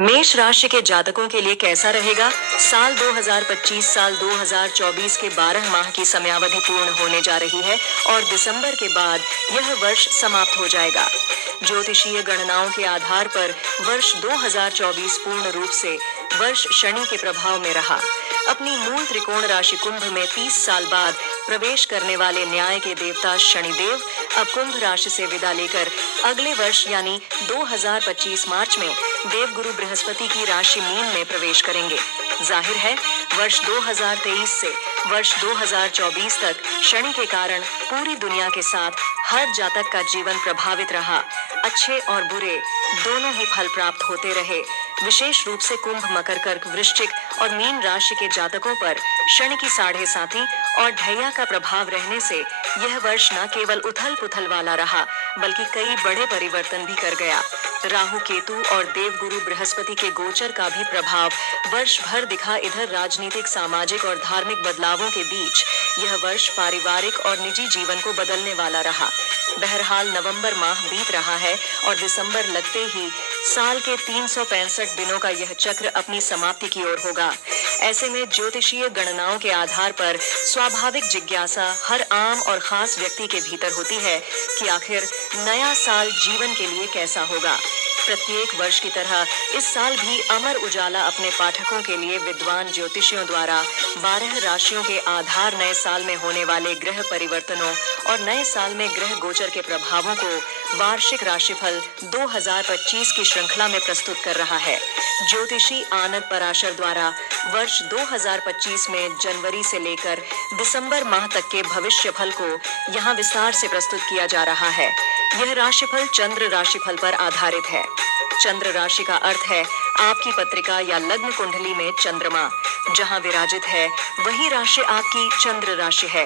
मेष राशि के जातकों के लिए कैसा रहेगा साल 2025। साल 2024 के 12 माह की समयावधि पूर्ण होने जा रही है और दिसंबर के बाद यह वर्ष समाप्त हो जाएगा। ज्योतिषीय गणनाओं के आधार पर वर्ष 2024 पूर्ण रूप से वर्ष शनि के प्रभाव में रहा। अपनी मूल त्रिकोण राशि कुंभ में 30 साल बाद प्रवेश करने वाले न्याय के देवता शनिदेव अब कुंभ राशि से विदा लेकर अगले वर्ष यानी 2025 मार्च में देवगुरु बृहस्पति की राशि मीन में प्रवेश करेंगे। जाहिर है वर्ष 2023 से वर्ष 2024 तक शनि के कारण पूरी दुनिया के साथ हर जातक का जीवन प्रभावित रहा। अच्छे और बुरे दोनों ही फल प्राप्त होते रहे। विशेष रूप से कुंभ, मकर, कर्क, वृश्चिक और मीन राशि के जातकों पर शनि की 7.5 और ढैया का प्रभाव रहने से यह वर्ष न केवल उथल पुथल वाला रहा बल्कि कई बड़े परिवर्तन भी कर गया। राहु, केतु और देवगुरु बृहस्पति के गोचर का भी प्रभाव वर्ष भर दिखा। इधर राजनीतिक, सामाजिक और धार्मिक बदलावों के बीच यह वर्ष पारिवारिक और निजी जीवन को बदलने वाला रहा। बहरहाल नवंबर माह बीत रहा है और दिसंबर लगते ही साल के 365 दिनों का यह चक्र अपनी समाप्ति की ओर होगा। ऐसे में ज्योतिषीय गणनाओं के आधार पर स्वाभाविक जिज्ञासा हर आम और खास व्यक्ति के भीतर होती है कि आखिर नया साल जीवन के लिए कैसा होगा। प्रत्येक वर्ष की तरह इस साल भी अमर उजाला अपने पाठकों के लिए विद्वान ज्योतिषियों द्वारा 12 राशियों के आधार नए साल में होने वाले ग्रह परिवर्तनों और नए साल में ग्रह गोचर के प्रभावों को वार्षिक राशिफल 2025 की श्रृंखला में प्रस्तुत कर रहा है। ज्योतिषी आनंद पराशर द्वारा वर्ष 2025 में जनवरी से लेकर दिसंबर माह तक के भविष्य फल को यहाँ विस्तार से प्रस्तुत किया जा रहा है। यह राशिफल चंद्र राशिफल पर आधारित है। चंद्र राशि का अर्थ है आपकी पत्रिका या लग्न कुंडली में चंद्रमा जहां विराजित है वही राशि आपकी चंद्र राशि है।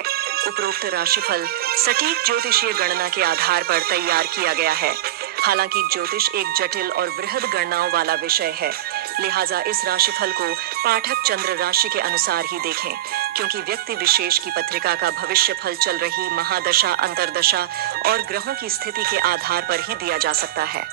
उपरोक्त राशिफल सटीक ज्योतिषीय गणना के आधार पर तैयार किया गया है। हालांकि ज्योतिष एक जटिल और बृहद गणनाओं वाला विषय है, लिहाजा इस राशिफल को पाठक चंद्र राशि के अनुसार ही देखें, क्योंकि व्यक्ति विशेष की पत्रिका का भविष्य फल चल रही महादशा, अंतर्दशा और ग्रहों की स्थिति के आधार पर ही दिया जा सकता है।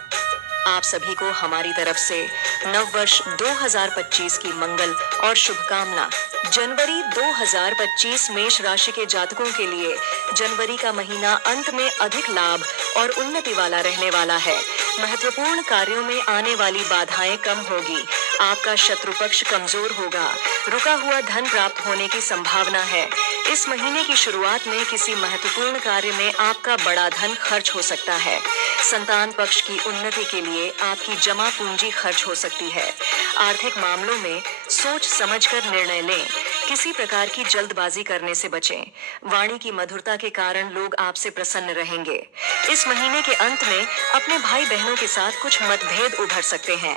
आप सभी को हमारी तरफ से नववर्ष 2025 की मंगल और शुभकामना। जनवरी 2025 मेष राशि के जातकों के लिए जनवरी का महीना अंत में अधिक लाभ और उन्नति वाला रहने वाला है। महत्वपूर्ण कार्यों में आने वाली बाधाएं कम होगी। आपका शत्रु पक्ष कमजोर होगा। रुका हुआ धन प्राप्त होने की संभावना है। इस महीने की शुरुआत में किसी महत्वपूर्ण कार्य में आपका बड़ा धन खर्च हो सकता है। संतान पक्ष की उन्नति के लिए आपकी जमा पूंजी खर्च हो सकती है। आर्थिक मामलों में सोच समझकर निर्णय लें। किसी प्रकार की जल्दबाजी करने से बचें। वाणी की मधुरता के कारण लोग आपसे प्रसन्न रहेंगे। इस महीने के अंत में अपने भाई बहनों के साथ कुछ मतभेद उभर सकते हैं।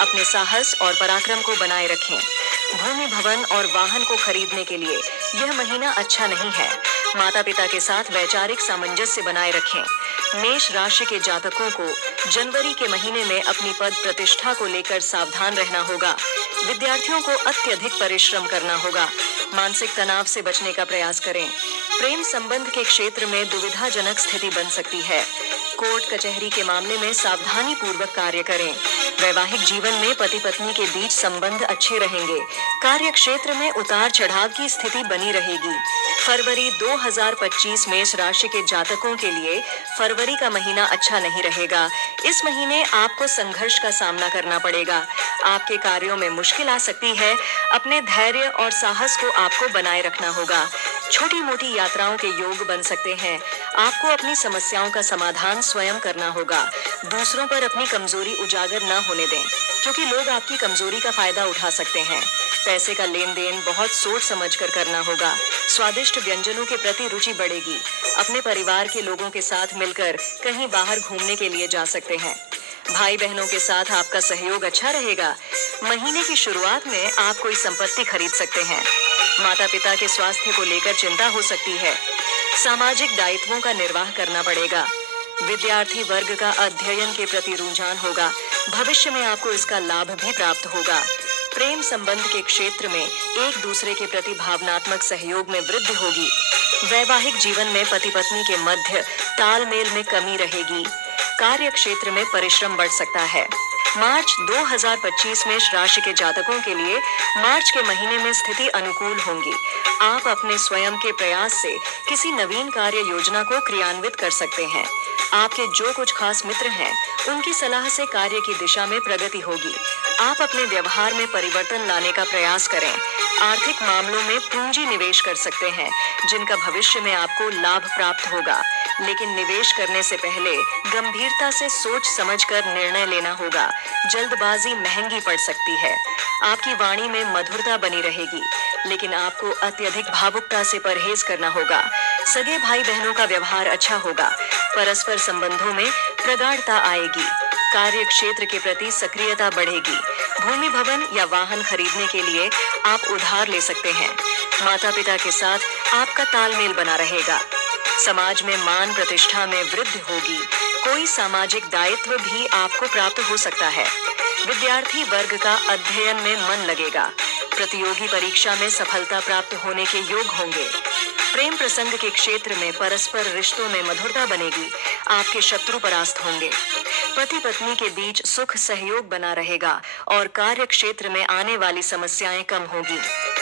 अपने साहस और पराक्रम को बनाए रखें। भूमि, भवन और वाहन को खरीदने के लिए यह महीना अच्छा नहीं है। माता पिता के साथ वैचारिक सामंजस्य बनाए रखें। मेष राशि के जातकों को जनवरी के महीने में अपनी पद प्रतिष्ठा को लेकर सावधान रहना होगा। विद्यार्थियों को अत्यधिक परिश्रम करना होगा। मानसिक तनाव से बचने का प्रयास करें। प्रेम संबंध के क्षेत्र में दुविधाजनक स्थिति बन सकती है। कोर्ट कचहरी के मामले में सावधानी पूर्वक कार्य करें। वैवाहिक जीवन में पति पत्नी के बीच संबंध अच्छे रहेंगे। कार्य क्षेत्र में उतार चढ़ाव की स्थिति बनी रहेगी। फरवरी 2025 मेष राशि के जातकों के लिए फरवरी का महीना अच्छा नहीं रहेगा। इस महीने आपको संघर्ष का सामना करना पड़ेगा। आपके कार्यों में मुश्किल आ सकती है। अपने धैर्य और साहस को आपको बनाए रखना होगा। छोटी मोटी यात्राओं के योग बन सकते हैं। आपको अपनी समस्याओं का समाधान स्वयं करना होगा। दूसरों पर अपनी कमजोरी उजागर न होने दें, क्योंकि लोग आपकी कमजोरी का फायदा उठा सकते हैं। पैसे का लेन देन बहुत सोच समझकर करना होगा। स्वादिष्ट व्यंजनों के प्रति रुचि बढ़ेगी। अपने परिवार के लोगों के साथ मिलकर कहीं बाहर घूमने के लिए जा सकते हैं। भाई बहनों के साथ आपका सहयोग अच्छा रहेगा। महीने की शुरुआत में आप कोई संपत्ति खरीद सकते हैं। माता पिता के स्वास्थ्य को लेकर चिंता हो सकती है। सामाजिक दायित्वों का निर्वाह करना पड़ेगा। विद्यार्थी वर्ग का अध्ययन के प्रति रुझान होगा। भविष्य में आपको इसका लाभ भी प्राप्त होगा। प्रेम संबंध के क्षेत्र में एक दूसरे के प्रति भावनात्मक सहयोग में वृद्धि होगी। वैवाहिक जीवन में पति पत्नी के मध्य तालमेल में कमी रहेगी। कार्य क्षेत्र में परिश्रम बढ़ सकता है। मार्च 2025 मेष राशि के जातकों के लिए मार्च के महीने में स्थिति अनुकूल होंगी। आप अपने स्वयं के प्रयास से किसी नवीन कार्य योजना को क्रियान्वित कर सकते हैं। आपके जो कुछ खास मित्र हैं, उनकी सलाह से कार्य की दिशा में प्रगति होगी। आप अपने व्यवहार में परिवर्तन लाने का प्रयास करें। आर्थिक मामलों में पूंजी निवेश कर सकते हैं, जिनका भविष्य में आपको लाभ प्राप्त होगा। लेकिन निवेश करने से पहले गंभीरता से सोच समझकर निर्णय लेना होगा। जल्दबाजी महंगी पड़ सकती है। आपकी वाणी में मधुरता बनी रहेगी, लेकिन आपको अत्यधिक भावुकता से परहेज करना होगा। सगे भाई बहनों का व्यवहार अच्छा होगा। परस्पर संबंधों में प्रगाढ़ता आएगी। कार्य क्षेत्र के प्रति सक्रियता बढ़ेगी। भूमि भवन या वाहन खरीदने के लिए आप उधार ले सकते हैं। माता पिता के साथ आपका तालमेल बना रहेगा। समाज में मान प्रतिष्ठा में वृद्धि होगी। कोई सामाजिक दायित्व भी आपको प्राप्त हो सकता है। विद्यार्थी वर्ग का अध्ययन में मन लगेगा। प्रतियोगी परीक्षा में सफलता प्राप्त होने के योग होंगे। प्रेम प्रसंग के क्षेत्र में परस्पर रिश्तों में मधुरता बनेगी। आपके शत्रु परास्त होंगे। पति पत्नी के बीच सुख सहयोग बना रहेगा और कार्य क्षेत्र में आने वाली समस्याएं कम होगी।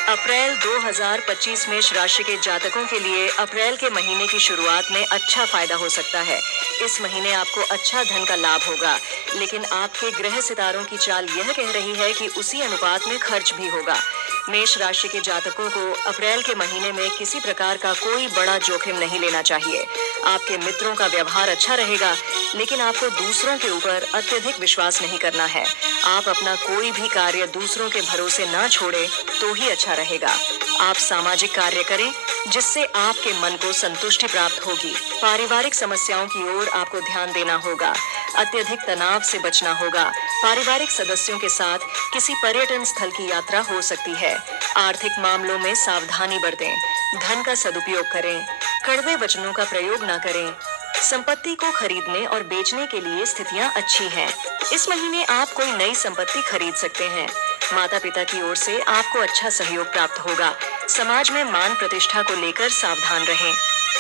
अप्रैल 2025 मेष राशि के जातकों के लिए अप्रैल के महीने की शुरुआत में अच्छा फायदा हो सकता है। इस महीने आपको अच्छा धन का लाभ होगा, लेकिन आपके ग्रह सितारों की चाल यह कह रही है कि उसी अनुपात में खर्च भी होगा। मेष राशि के जातकों को अप्रैल के महीने में किसी प्रकार का कोई बड़ा जोखिम नहीं लेना चाहिए। आपके मित्रों का व्यवहार अच्छा रहेगा, लेकिन आपको दूसरों के ऊपर अत्यधिक विश्वास नहीं करना है। आप अपना कोई भी कार्य दूसरों के भरोसे ना छोड़े तो ही अच्छा रहेगा। आप सामाजिक कार्य करें, जिससे आपके मन को संतुष्टि प्राप्त होगी। पारिवारिक समस्याओं की ओर आपको ध्यान देना होगा। अत्यधिक तनाव से बचना होगा। पारिवारिक सदस्यों के साथ किसी पर्यटन स्थल की यात्रा हो सकती है। आर्थिक मामलों में सावधानी बरतें। धन का सदुपयोग करें। कड़वे वचनों का प्रयोग न करें। संपत्ति को खरीदने और बेचने के लिए स्थितियां अच्छी हैं। इस महीने आप कोई नई संपत्ति खरीद सकते हैं। माता पिता की ओर से आपको अच्छा सहयोग प्राप्त होगा। समाज में मान प्रतिष्ठा को लेकर सावधान रहें।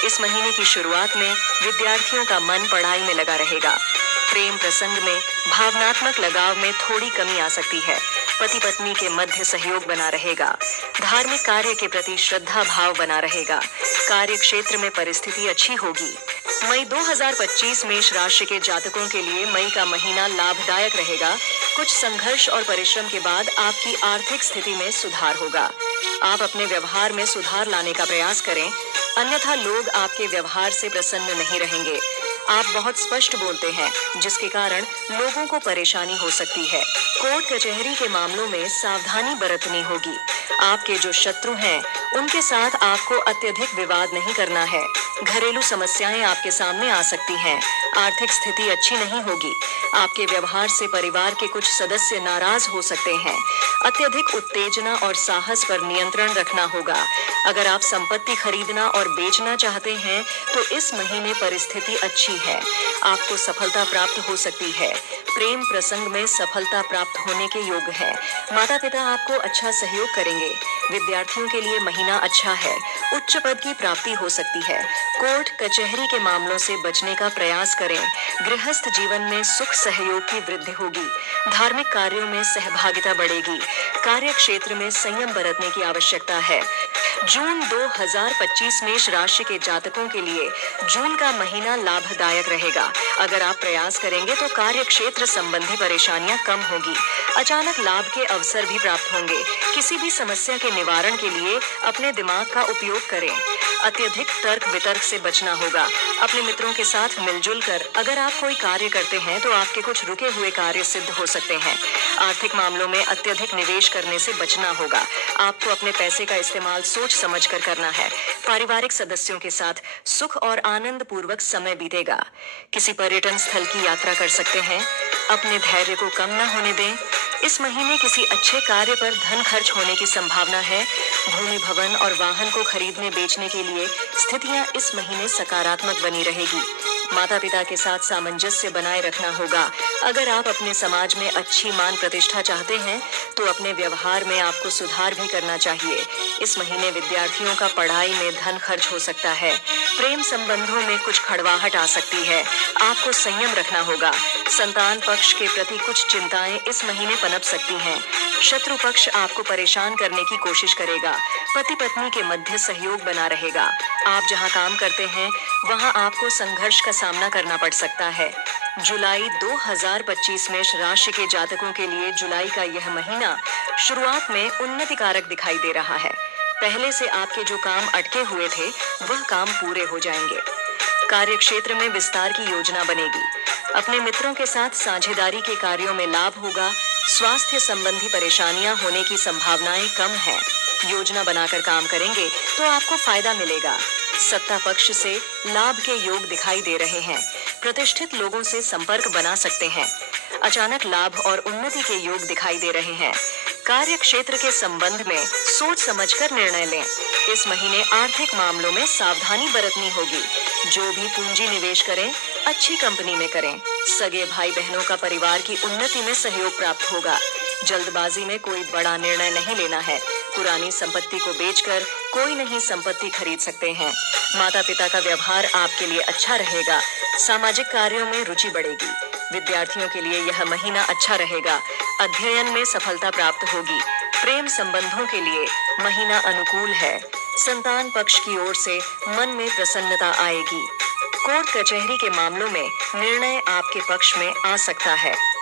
इस महीने की शुरुआत में विद्यार्थियों का मन पढ़ाई में लगा रहेगा। प्रेम प्रसंग में भावनात्मक लगाव में थोड़ी कमी आ सकती है। पति पत्नी के मध्य सहयोग बना रहेगा। धार्मिक कार्य के प्रति श्रद्धा भाव बना रहेगा। कार्य क्षेत्र में परिस्थिति अच्छी होगी। मई 2025 मेष राशि के जातकों के लिए मई का महीना लाभदायक रहेगा। कुछ संघर्ष और परिश्रम के बाद आपकी आर्थिक स्थिति में सुधार होगा। आप अपने व्यवहार में सुधार लाने का प्रयास करें, अन्यथा लोग आपके व्यवहार से प्रसन्न नहीं रहेंगे। आप बहुत स्पष्ट बोलते हैं, जिसके कारण लोगों को परेशानी हो सकती है। कोर्ट कचहरी के मामलों में सावधानी बरतनी होगी। आपके जो शत्रु हैं, उनके साथ आपको अत्यधिक विवाद नहीं करना है। घरेलू समस्याएं आपके सामने आ सकती हैं। आर्थिक स्थिति अच्छी नहीं होगी। आपके व्यवहार से परिवार के कुछ सदस्य नाराज हो सकते हैं। अत्यधिक उत्तेजना और साहस पर नियंत्रण रखना होगा। अगर आप संपत्ति खरीदना और बेचना चाहते हैं, तो इस महीने परिस्थिति अच्छी है। आपको सफलता प्राप्त हो सकती है। प्रेम प्रसंग में सफलता प्राप्त होने के योग है। माता पिता आपको अच्छा सहयोग करेंगे। विद्यार्थियों के लिए महीना अच्छा है। उच्च पद की प्राप्ति हो सकती है। कोर्ट कचहरी के मामलों से बचने का प्रयास करें। गृहस्थ जीवन में सुख सहयोग की वृद्धि होगी। धार्मिक कार्यों में सहभागिता बढ़ेगी। कार्य क्षेत्र में संयम बरतने की आवश्यकता है। जून 2025 मेष राशि के जातकों के लिए जून का महीना लाभदायक रहेगा। अगर आप प्रयास करेंगे तो कार्य क्षेत्र संबंधी परेशानियां कम होगी। अचानक लाभ के अवसर भी प्राप्त होंगे। किसी भी समस्या के निवारण के लिए अपने दिमाग का उपयोग करें। अत्यधिक तर्क वितर्क से बचना होगा। अपने मित्रों के साथ मिलजुल कर अगर आप कोई कार्य करते हैं, तो आपके कुछ रुके हुए कार्य सिद्ध हो सकते हैं। आर्थिक मामलों में अत्यधिक निवेश करने से बचना होगा। आपको अपने पैसे का इस्तेमाल सोच समझ कर करना है। पारिवारिक सदस्यों के साथ सुख और आनंद पूर्वक समय बीतेगा। किसी पर्यटन स्थल की यात्रा कर सकते हैं। अपने धैर्य को कम न होने दें। इस महीने किसी अच्छे कार्य पर धन खर्च होने की संभावना है। भूमि भवन और वाहन को खरीदने बेचने के लिए स्थितियां इस महीने सकारात्मक बनी रहेगी। माता पिता के साथ सामंजस्य बनाए रखना होगा। अगर आप अपने समाज में अच्छी मान प्रतिष्ठा चाहते हैं तो अपने व्यवहार में आपको सुधार भी करना चाहिए। इस महीने विद्यार्थियों का पढ़ाई में धन खर्च हो सकता है। प्रेम संबंधों में कुछ खड़वाहट आ सकती है, आपको संयम रखना होगा। संतान पक्ष के प्रति कुछ चिंताएं इस महीने पनप सकती हैं। शत्रु पक्ष आपको परेशान करने की कोशिश करेगा। पति पत्नी के मध्य सहयोग बना रहेगा। आप जहां काम करते हैं वहां आपको संघर्ष का सामना करना पड़ सकता है। जुलाई 2025 मेष राशि के जातकों के लिए जुलाई का यह महीना शुरुआत में उन्नति कारक दिखाई दे रहा है। पहले से आपके जो काम अटके हुए थे वह काम पूरे हो जाएंगे। कार्य क्षेत्र में विस्तार की योजना बनेगी। अपने मित्रों के साथ साझेदारी के कार्यों में लाभ होगा। स्वास्थ्य संबंधी परेशानियां होने की संभावनाएं कम है। योजना बनाकर काम करेंगे तो आपको फायदा मिलेगा। सत्ता पक्ष से लाभ के योग दिखाई दे रहे हैं। प्रतिष्ठित लोगों से संपर्क बना सकते हैं। अचानक लाभ और उन्नति के योग दिखाई दे रहे हैं। कार्य क्षेत्र के संबंध में सोच समझकर निर्णय लें। इस महीने आर्थिक मामलों में सावधानी बरतनी होगी। जो भी पूंजी निवेश करें अच्छी कंपनी में करें। सगे भाई बहनों का परिवार की उन्नति में सहयोग प्राप्त होगा। जल्दबाजी में कोई बड़ा निर्णय नहीं लेना है। पुरानी संपत्ति को बेचकर कोई नई संपत्ति खरीद सकते हैं। माता पिता का व्यवहार आपके लिए अच्छा रहेगा। सामाजिक कार्यों में रुचि बढ़ेगी। विद्यार्थियों के लिए यह महीना अच्छा रहेगा। अध्ययन में सफलता प्राप्त होगी। प्रेम संबंधों के लिए महीना अनुकूल है। संतान पक्ष की ओर से मन में प्रसन्नता आएगी। कोर्ट कचहरी के मामलों में निर्णय आपके पक्ष में आ सकता है।